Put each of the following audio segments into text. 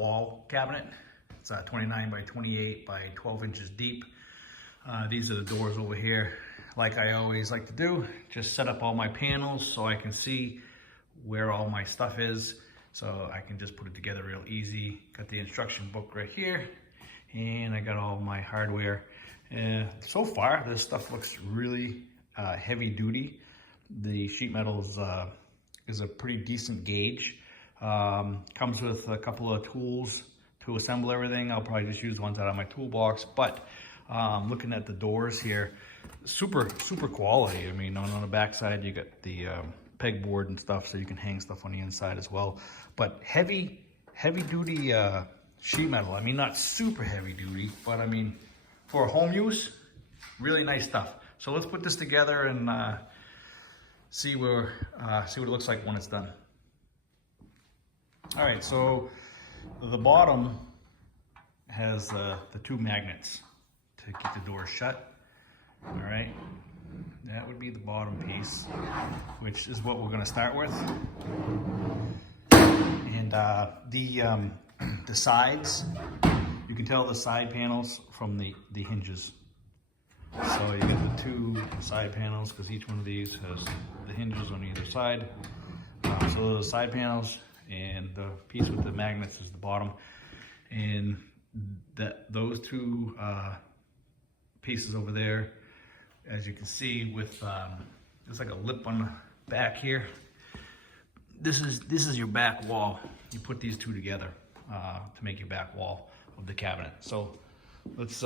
wall cabinet. It's 29 by 28 by 12 inches deep. These are the doors over here. Like I always like to do, just set up all my panels so I can see where all my stuff is. So I can just put it together real easy. Got the instruction book right here, and I got all my hardware. So far, this stuff looks really heavy duty. The sheet metal is a pretty decent gauge. Comes with a couple of tools to assemble everything. I'll probably just use ones out of my toolbox, but looking at the doors here, super quality. I mean, on the back side, you got the pegboard and stuff, so you can hang stuff on the inside as well. But heavy duty sheet metal. I mean, not super heavy duty, but I mean, for home use, really nice stuff. So let's put this together and see what it looks like when it's done. All right, so the bottom has the two magnets to keep the door shut. All right, that would be the bottom piece, which is what we're gonna start with. And the sides, you can tell the side panels from the hinges. So you get the two side panels because each one of these has the hinges on either side. So the side panels, and the piece with the magnets is the bottom. And those two pieces over there, as you can see, with there's like a lip on the back here. This is your back wall. You put these two together to make your back wall of the cabinet. So let's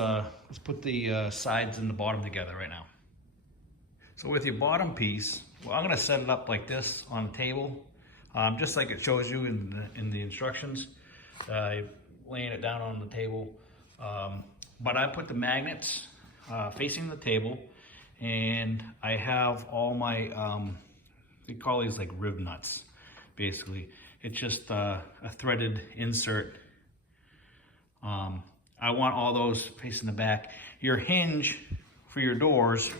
put the sides and the bottom together right now. So with your bottom piece, well, I'm gonna set it up like this on the table, just like it shows you in the instructions. Laying it down on the table, but I put the magnets facing the table, and I have all my we call these like rib nuts. Basically, it's just a threaded insert. I want all those facing the back. Your hinge for your doors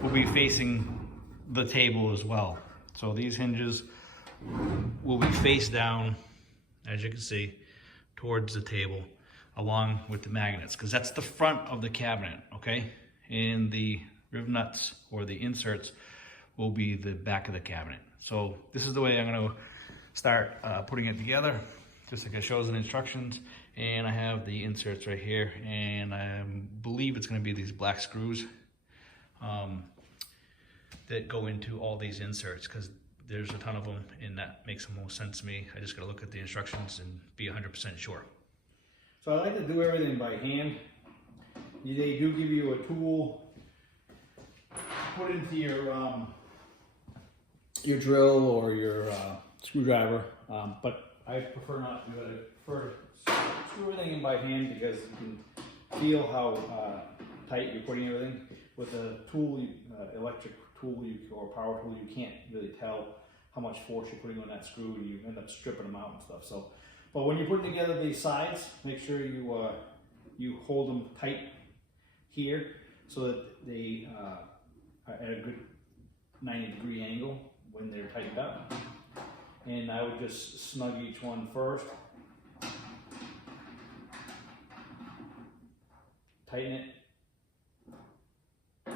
will be facing the table as well. So these hinges will be face down, as you can see, towards the table, along with the magnets, because that's the front of the cabinet, okay? And the rib nuts or the inserts will be the back of the cabinet. So this is the way I'm gonna start putting it together, just like it shows in the instructions. And I have the inserts right here, and I believe it's gonna be these black screws that go into all these inserts, because there's a ton of them, and that makes the most sense to me. I just gotta look at the instructions and be 100% sure. So I like to do everything by hand. They do give you a tool to put into your drill or your screwdriver, but I prefer not to do it. I prefer to screw everything in by hand because you can feel how tight you're putting everything. With a tool, electric tool or power tool, you can't really tell how much force you're putting on that screw, and you end up stripping them out and stuff. So, but when you're putting together these sides, make sure you hold them tight here so that they are at a good 90-degree angle when they're tightened up. And I would just snug each one first, tighten it, go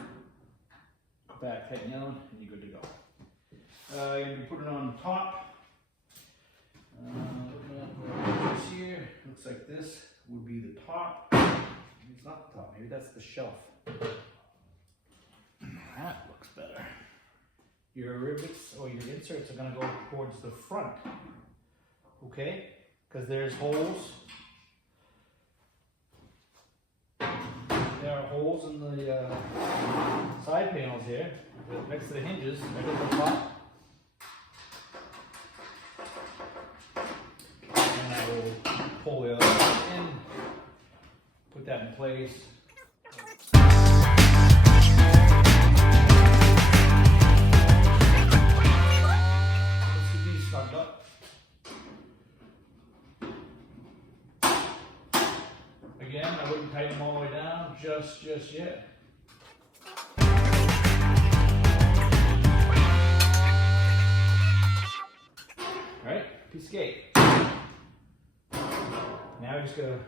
back, tighten the other one, and you're good to go. You're going to be putting it on top. Looking at this here, looks like this would be the top. It's not the top, maybe that's the shelf. That looks better. Your rivets or your inserts are going to go towards the front, okay? Because there's holes. There are holes in the side panels here, next to the hinges, right at the top. And I will pull the other one in, put that in place. Again, I wouldn't tighten them all the way down just yet. All right, piece of cake. Now we're just gonna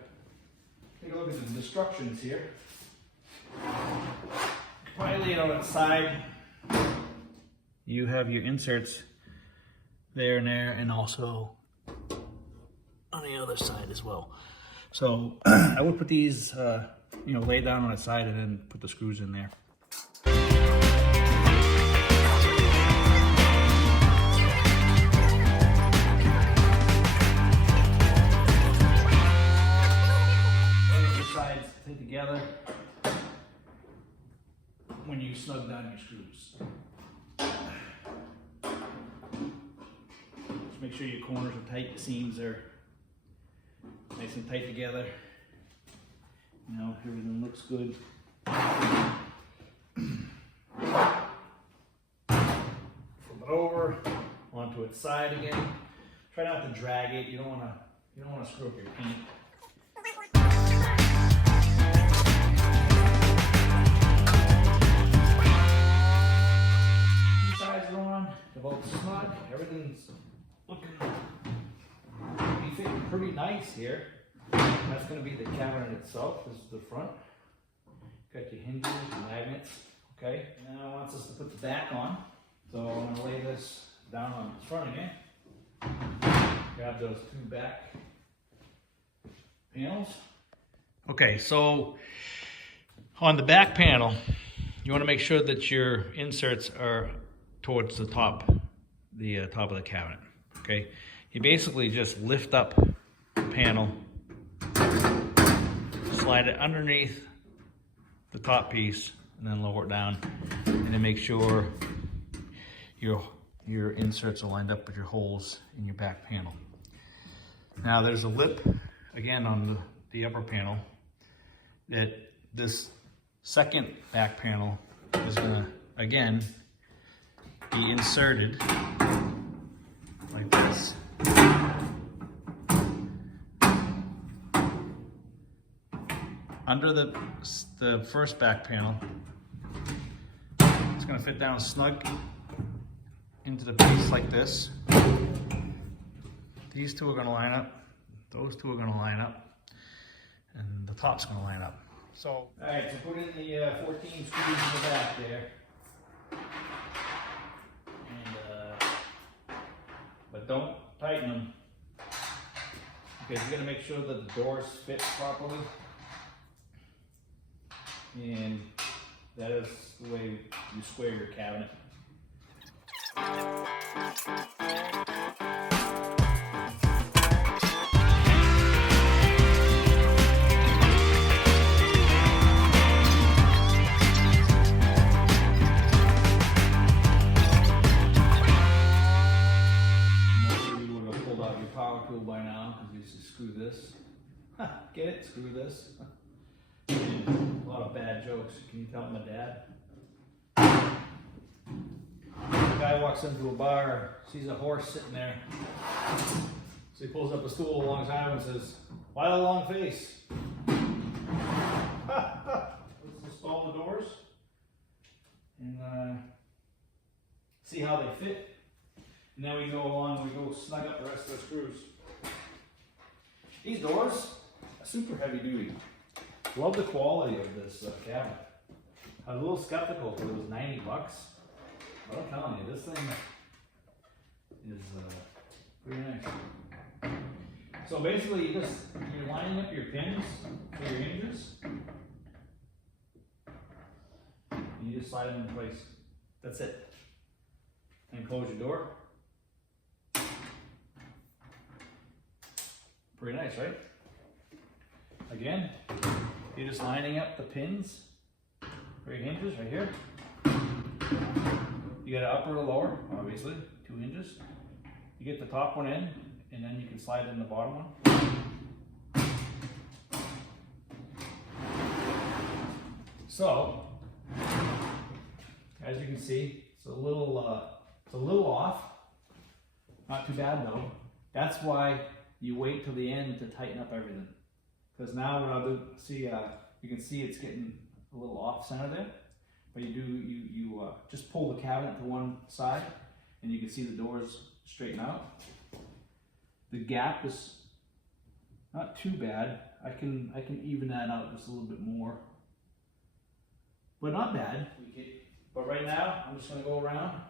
take a look at the instructions here. Probably lay it on its side. You have your inserts there and there, and also on the other side as well. So I would put these, lay it down on its side and then put the screws in there. Sides fit together when you snug down your screws. Just make sure your corners are tight, the seams are nice and tight together. Everything looks good. Flip it over onto its side again. Try not to drag it. You don't want to screw up your paint. About snug, everything's looking fitting pretty nice here. That's going to be the cabinet itself. This is the front. Got your hinges, your magnets. Okay. Now it wants us to put the back on. So I'm going to lay this down on the front again. Grab those two back panels. Okay, so on the back panel, you want to make sure that your inserts are towards the top of the cabinet. Okay, you basically just lift up the panel, slide it underneath the top piece, and then lower it down, and then make sure your inserts are lined up with your holes in your back panel. Now there's a lip again on the upper panel that this second back panel is gonna again be inserted like this. Under the first back panel, it's going to fit down snug into the piece like this. These two are going to line up, those two are going to line up, and the top's going to line up. So, alright, so put in the 14 screws in the back there. But don't tighten them, because you got to make sure that the doors fit properly, and that is the way you square your cabinet. By now, because you just screw this. Get it? Screw this. A lot of bad jokes. Can you tell my dad? The guy walks into a bar, sees a horse sitting there. So he pulls up a stool alongside him and says, "Why the long face?" Let's install the doors and see how they fit. And then we go along, we go snug up the rest of the screws. These doors are super heavy duty. Love the quality of this cabinet. I was a little skeptical because it was $90, but I'm telling you, this thing is pretty nice. So basically, you're lining up your pins for your hinges, and you just slide them in place. That's it. And close your door. Pretty nice, right? Again, you're just lining up the pins for your hinges right here. You got an upper or lower, obviously, 2 hinges. You get the top one in, and then you can slide in the bottom one. So, as you can see, it's a little off. Not too bad though. That's why you wait till the end to tighten up everything. Because now what I'll do, you can see it's getting a little off center there. But you just pull the cabinet to one side, and you can see the doors straighten out. The gap is Not too bad. I can even that out just a little bit more. But not bad. But right now, I'm just going to go around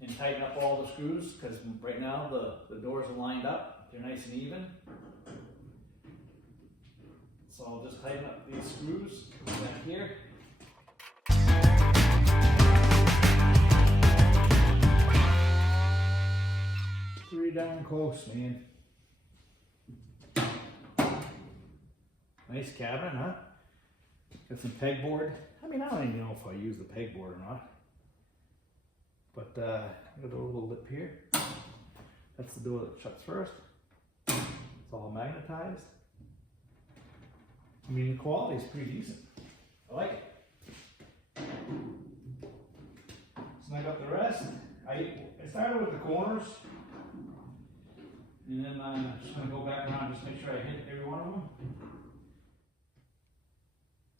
and tighten up all the screws, because right now the doors are lined up. They're nice and even. So I'll just tighten up these screws back here. Pretty darn close, man. Nice cabinet, huh? Got some pegboard. I mean, I don't even know if I use the pegboard or not. But got a little lip here. That's the door that shuts first. It's all magnetized. I mean, the quality is pretty decent. I like it. Snug up the rest. I started with the corners. And then I'm just going to go back around and just make sure I hit every one of them.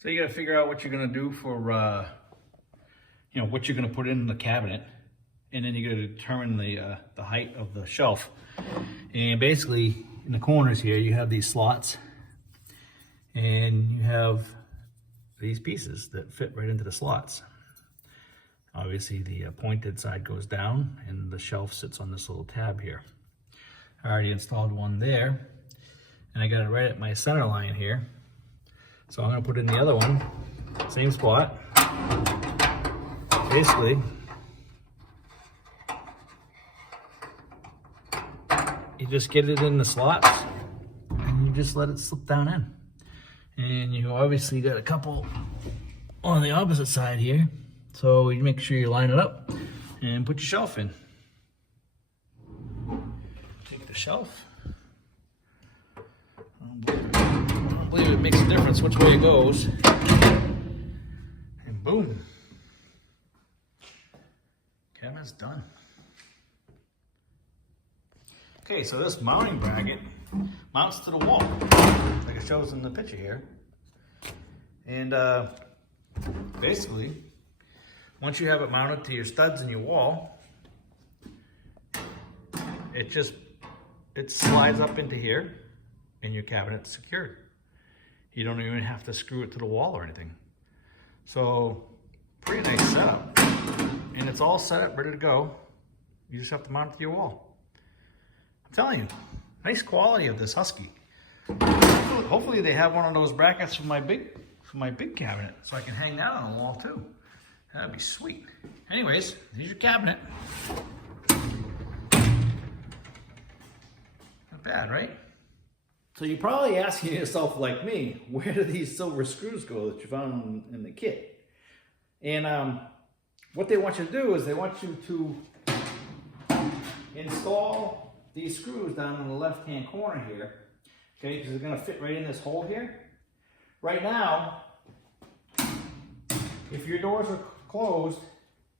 So you got to figure out what you're going to do for, what you're going to put in the cabinet. And then you got to determine the height of the shelf. And basically, in the corners here, you have these slots. And you have these pieces that fit right into the slots. Obviously, the pointed side goes down, and the shelf sits on this little tab here. I already installed one there, and I got it right at my center line here. So I'm going to put in the other one, same spot. Basically, you just get it in the slots, and you just let it slip down in. And you obviously got a couple on the opposite side here. So you make sure you line it up and put your shelf in. Take the shelf. I don't believe it makes a difference which way it goes. And boom. Cabinet's done. Okay, so this mounting bracket mounts to the wall, like it shows in the picture here. And basically, once you have it mounted to your studs in your wall, it slides up into here, and your cabinet's secured. You don't even have to screw it to the wall or anything. So, pretty nice setup. And it's all set up, ready to go. You just have to mount it to your wall. I'm telling you, nice quality of this Husky. Hopefully they have one of those brackets for my big cabinet, so I can hang that on the wall too. That'd be sweet. Anyways, here's your cabinet. Not bad, right? So you're probably asking yourself, like me, where do these silver screws go that you found in the kit? And what they want you to do is they want you to install these screws down in the left-hand corner here, okay, because they're going to fit right in this hole here. Right now, if your doors are closed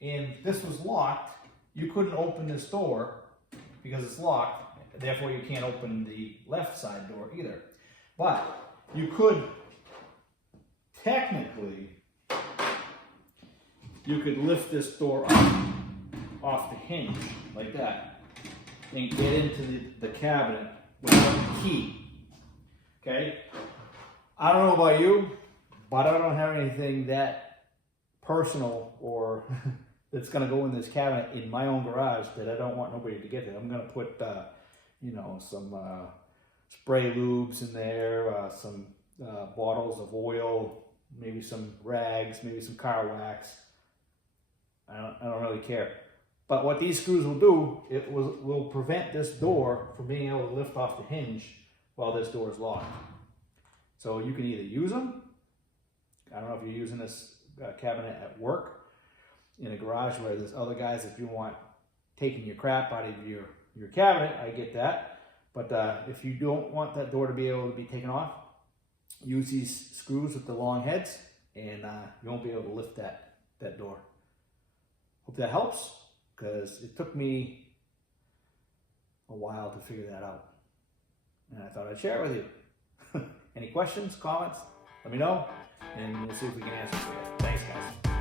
and this was locked, you couldn't open this door because it's locked. Therefore, you can't open the left side door either. But you could technically, you could lift this door up off the hinge like that and get into the cabinet without a key. Okay? I don't know about you, but I don't have anything that personal or that's going to go in this cabinet in my own garage that I don't want nobody to get it. I'm going to put, some spray lubes in there, some bottles of oil, maybe some rags, maybe some car wax. I don't really care. But what these screws will do, it will prevent this door from being able to lift off the hinge while this door is locked. So you can either use them. I don't know if you're using this cabinet at work, in a garage where there's other guys, if you want taking your crap out of your cabinet, I get that. But if you don't want that door to be able to be taken off, use these screws with the long heads, and you won't be able to lift that door. Hope that helps, because it took me a while to figure that out. And I thought I'd share it with you. Any questions, comments, let me know, and we'll see if we can answer for you. Thanks, guys.